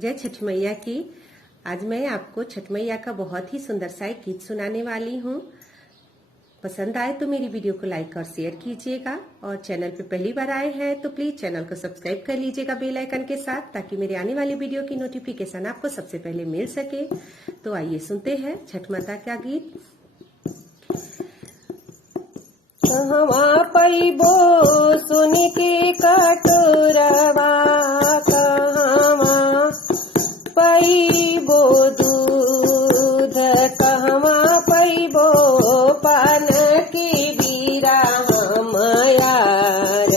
जय छठ मैया की। आज मैं आपको छठ मैया का बहुत ही सुंदर सा एक गीत सुनाने वाली हूँ। पसंद आए तो मेरी वीडियो को लाइक और शेयर कीजिएगा, और चैनल पे पहली बार आए हैं तो प्लीज चैनल को सब्सक्राइब कर लीजिएगा बेल आइकन के साथ, ताकि मेरे आने वाली वीडियो की नोटिफिकेशन आपको सबसे पहले मिल सके। तो आइए सुनते हैं छठ माता का गीत। कहवा पैबो सुन के कटोरवा, कहवा पैबो दूध, कहवा पैबो पान की बीरा, हम यार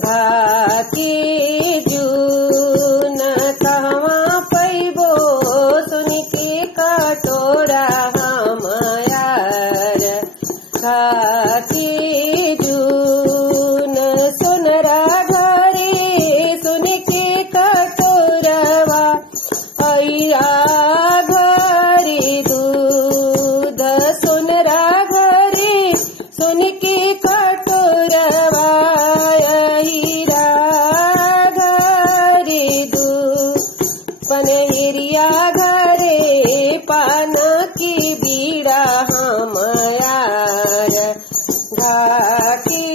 घाटी जून, कहवा पैबो सुन के कटोरा, हम यार घाटी जून। सोनरा घरे सुन के कटोरवा, ऐरा घरे दूध, सोनरा घरे सुन के कटोरवा, ऐरा घरे दूध, पनहरिया घरे पान की बीड़ा, हम यार घाटी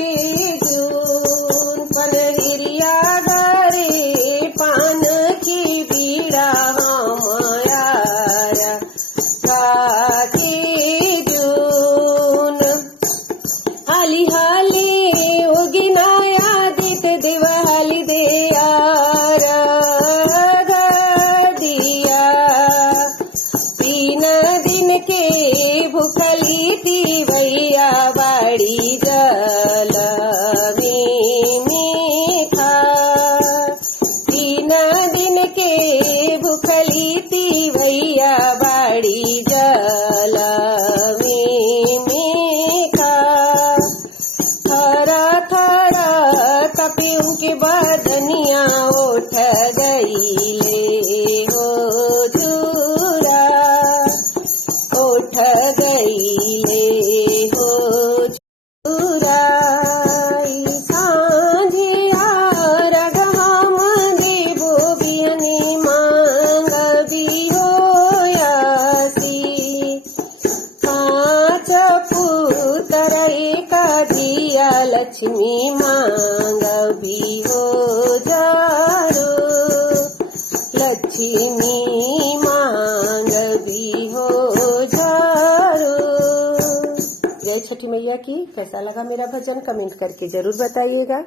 जून। पनहरिया घरे पान की बीड़ा, हम यार घाटी जून। हाली हाली उगिनाया दित दिव, हाली दे यार दिया, 3 दिन के भूखली थी भैया, बाड़ी जल में था। 3 दिन के भूखली थी भैया, बाड़ी जल में था। थरा थरा कपी उनके बदनिया, उठ गई ले हो झूरा, उठ गई ले हो झूरा। सांझिया रगम देवो बियनी, मांग भी होयासी, 5 पुत्र एक दिया, लक्ष्मी मांग भी हो जारो, लक्ष्मी मांग भी हो जारो। जय छठी मैया की। कैसा लगा मेरा भजन कमेंट करके जरूर बताइएगा।